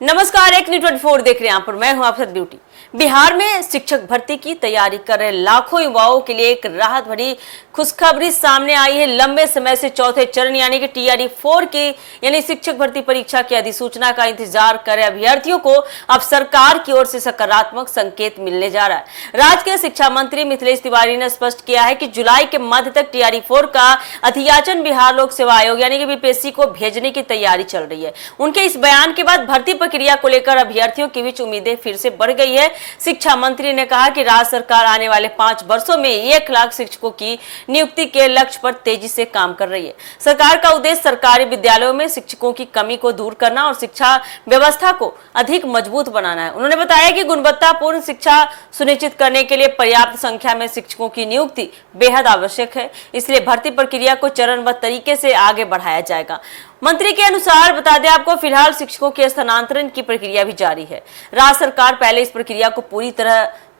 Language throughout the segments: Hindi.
नमस्कार, एक न्यूज़ 24 देख रहे हैं। यहाँ पर मैं हूं आप सब ब्यूटी। बिहार में शिक्षक भर्ती की तैयारी कर रहे लाखों युवाओं के लिए एक राहत भरी खुशखबरी सामने आई है। लंबे समय से चौथे चरण यानी कि टीआरई 4 की यानी शिक्षक भर्ती परीक्षा की अधिसूचना का इंतजार कर रहे अभ्यर्थियों को अब सरकार की ओर से सकारात्मक संकेत मिलने जा रहा है। राज्य के शिक्षा मंत्री मिथिलेश तिवारी ने स्पष्ट किया है कि जुलाई के मध्य तक टीआरई 4 का अधियाचन बिहार लोक सेवा आयोग यानी कि बीपीएससी को भेजने की तैयारी चल रही है। उनके इस बयान के बाद भर्ती प्रक्रिया को लेकर अभ्यर्थियों के बीच उम्मीदें फिर से बढ़ गई है। शिक्षा मंत्री ने कहा कि राज्य सरकार आने वाले 5 वर्षों में 1 लाख शिक्षकों की नियुक्ति के लक्ष्य पर तेजी से काम कर रही है। सरकार का उद्देश्य सरकारी विद्यालयों में शिक्षकों की कमी को दूर करना और शिक्षा व्यवस्था को अधिक मजबूत बनाना है। उन्होंने बताया कि गुणवत्तापूर्ण शिक्षा सुनिश्चित करने के लिए पर्याप्त संख्या में शिक्षकों की नियुक्ति बेहद आवश्यक है, इसलिए भर्ती प्रक्रिया को चरणबद्ध तरीके से आगे बढ़ाया जाएगा। मंत्री के अनुसार बता दें आपको, फिलहाल शिक्षकों के स्थानांतरण की प्रक्रिया भी जारी है। राज्य सरकार पहले इस प्रक्रिया को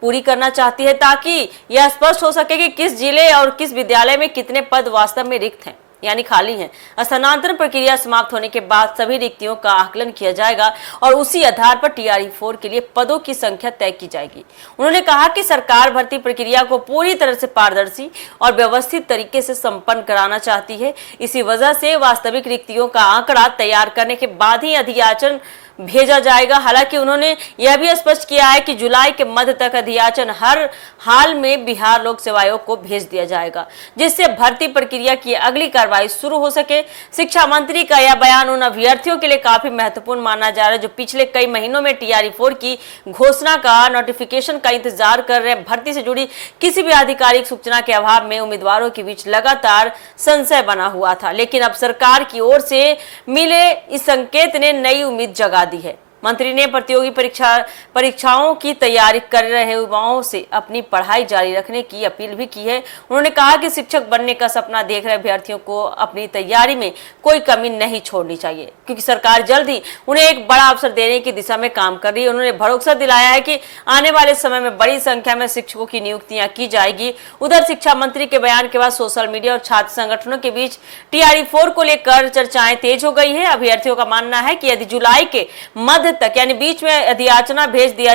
पूरी करना चाहती है ताकि यह स्पष्ट हो सके कि किस जिले और किस विद्यालय में कितने पद वास्तव में रिक्त हैं यानी खाली हैं। स्थानांतरण प्रक्रिया समाप्त होने के बाद सभी रिक्तियों का आकलन किया जाएगा और उसी आधार पर टीआरई 4 के लिए पदों की संख्या तय की जाएगी। उन्होंने कहा कि सरकार भर्ती प्रक्रिया को पूरी तरह से पारदर्शी और व्यवस्थित तरीके से संपन्न कराना चाहती है। इसी वजह से वास्तविक रिक्तियों का आंकड़ा तैयार करने के बाद ही अधियाचन भेजा जाएगा। हालांकि उन्होंने यह भी स्पष्ट किया है कि जुलाई के मध्य तक अधियाचन हर हाल में बिहार लोक सेवा आयोग को भेज दिया जाएगा, जिससे भर्ती प्रक्रिया की अगली कार्रवाई शुरू हो सके। शिक्षा मंत्री का यह बयान उन अभ्यर्थियों के लिए काफी महत्वपूर्ण माना जा रहा है जो पिछले कई महीनों में टीआरई 4 की घोषणा का नोटिफिकेशन का इंतजार कर रहे हैं। भर्ती से जुड़ी किसी भी आधिकारिक सूचना के अभाव में उम्मीदवारों के बीच लगातार संशय बना हुआ था, लेकिन अब सरकार की ओर से मिले इस संकेत ने नई उम्मीद जगा दी है। मंत्री ने प्रतियोगी परीक्षाओं की तैयारी कर रहे युवाओं से अपनी पढ़ाई जारी रखने की अपील भी की है। उन्होंने कहा कि शिक्षक बनने का सपना देख रहे अभ्यर्थियों को अपनी तैयारी में कोई कमी नहीं छोड़नी चाहिए, क्योंकि सरकार जल्द ही उन्हें एक बड़ा अवसर देने की दिशा में काम कर रही है। उन्होंने भरोसा दिलाया है कि आने वाले समय में बड़ी संख्या में शिक्षकों की नियुक्तियां की जाएगी। उधर शिक्षा मंत्री के बयान के बाद सोशल मीडिया और छात्र संगठनों के बीच टीआरई 4 को लेकर चर्चाएं तेज हो गई है। अभ्यर्थियों का मानना है कि यदि जुलाई के मध्य तक यानी बीच में अधियाचन भेज दिया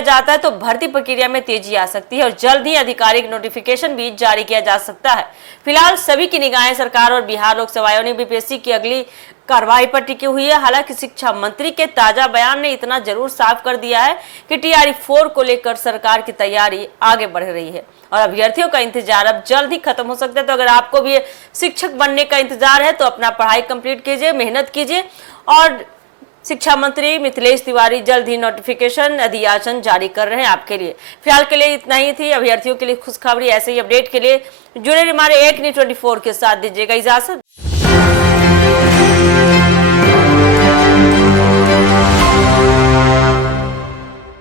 जाता है तो भर्ती प्रक्रिया में तेजी आ सकती है और जल्द ही आधिकारिक नोटिफिकेशन भी जारी किया जा सकता है। फिलहाल सभी की निगाहें सरकार और बिहार लोक सेवा आयोग ने बीपीएससी की अगली कार्रवाई पर टिकी हुई है। हालांकि शिक्षा मंत्री के ताजा बयान ने इतना जरूर साफ कर दिया है कि टीआरई 4 को लेकर सरकार की तैयारी आगे बढ़ रही है और अभ्यर्थियों का इंतजार अब जल्द ही खत्म हो सकता है। तो अगर आपको भी शिक्षक बनने का इंतजार है तो अपना पढ़ाई कंप्लीट कीजिए, मेहनत कीजिए और शिक्षा मंत्री मिथिलेश तिवारी जल्द ही नोटिफिकेशन अधियाचन जारी कर रहे हैं आपके लिए। फिलहाल के लिए इतना ही थी। अभ्यर्थियों के लिए खुशखबरी ऐसे ही अपडेट के लिए जुड़े हमारे एक न्यूज़ 24 के साथ। दीजिएगा इजाजत।